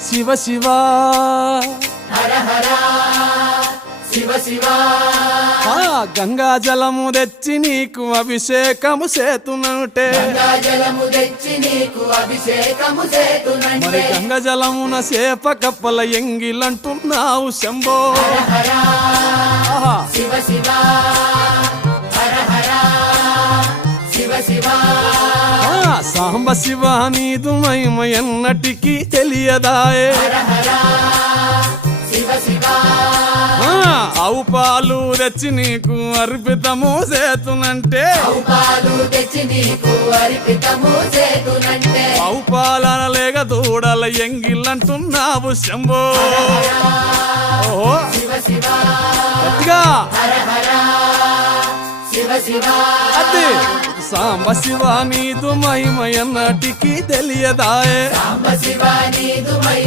శివ శివ హర హర శివ శివ గంగా జలము తెచ్చి నీకు అభిషేకము చేతునంటే గంగా జలము తెచ్చి నీకు అభిషేకము మరి చేతునంటే గంగ జలమున సేప కప్పల ఎంగిలంటున్నావు శంభో హర ఆహా. శివ శివ హర హర శివ శివ సాంబ శివ నీదు మహిమ ఎన్నటికీ తెలియదాయే హర హర శివ శివ ఆవు పాలు తెచ్చి నీకు అర్పితము చేతునంటే పాలు తెచ్చి నీకు అర్పితము చేతునంటే ఆవు పాలన లేక దూడల ఎంగిలంటున్నావు శంభో ఓహో శివ శివ గట్టిగా హర హర శివ శివ అది సాంబ శివ నీదు మహిమ ఎన్నటికీ తెలియదాయే సాంబ శివ నీదు మహిమ